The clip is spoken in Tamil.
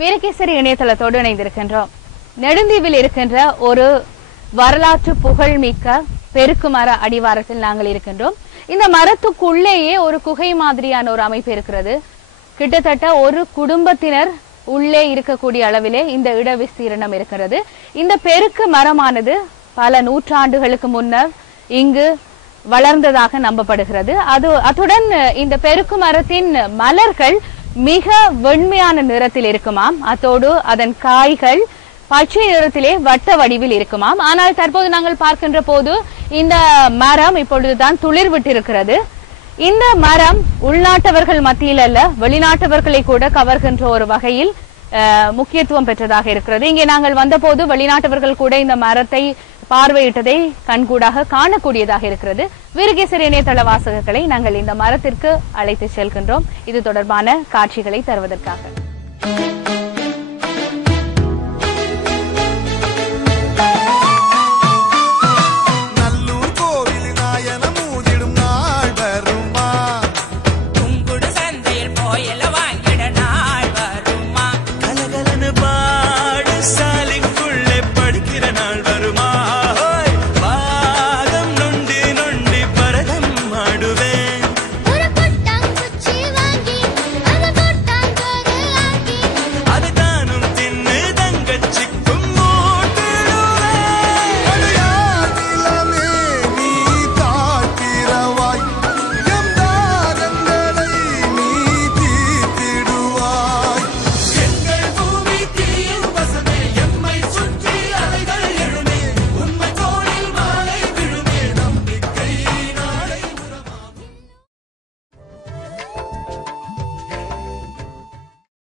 வீரகேசரி இணையதளத்தோடு இணைந்திருக்கின்றோம். நெடுந்தீவில் இருக்கின்ற ஒரு வரலாற்று புகழ்மிக்க பெருக்கு மர அடிவாரத்தில் நாங்கள் இருக்கின்றோம். இந்த மரத்துக்குள்ளேயே ஒரு குகை மாதிரியான ஒரு அமைப்பு இருக்கிறது. கிட்டத்தட்ட ஒரு குடும்பத்தினர் உள்ளே இருக்கக்கூடிய அளவிலே இந்த இட விஸ்தீரணம் இருக்கிறது. இந்த பெருக்கு மரமானது பல நூற்றாண்டுகளுக்கு முன்னர் இங்கு வளர்ந்ததாக நம்பப்படுகிறது. அது அத்துடன் இந்த பெருக்கு மரத்தின் மலர்கள் மிக வெண்மையான நிறத்தில் இருக்குமாம். அத்தோடு அதன் காய்கள் பச்சை நிறத்திலே வட்ட வடிவில் இருக்குமாம். ஆனால் தற்போது நாங்கள் பார்க்கின்ற போது இந்த மரம் இப்பொழுதுதான் துளிர் விட்டிருக்கிறது இந்த மரம் உள்நாட்டவர்கள் மத்தியில் அல்ல வெளிநாட்டவர்களை கூட கவர்கின்ற ஒரு வகையில் முக்கியத்துவம் பெற்றதாக இருக்கிறது. இங்கே நாங்கள் வந்தபோது வெளிநாட்டவர்கள் கூட இந்த மரத்தை பார்வையிட்டதை கண்கூடாக காணக்கூடியதாக இருக்கிறது. வீரகேசரி இணையதள வாசகர்களை நாங்கள் இந்த மரத்திற்கு அழைத்து செல்கின்றோம். இது தொடர்பான காட்சிகளை தருவதற்காக.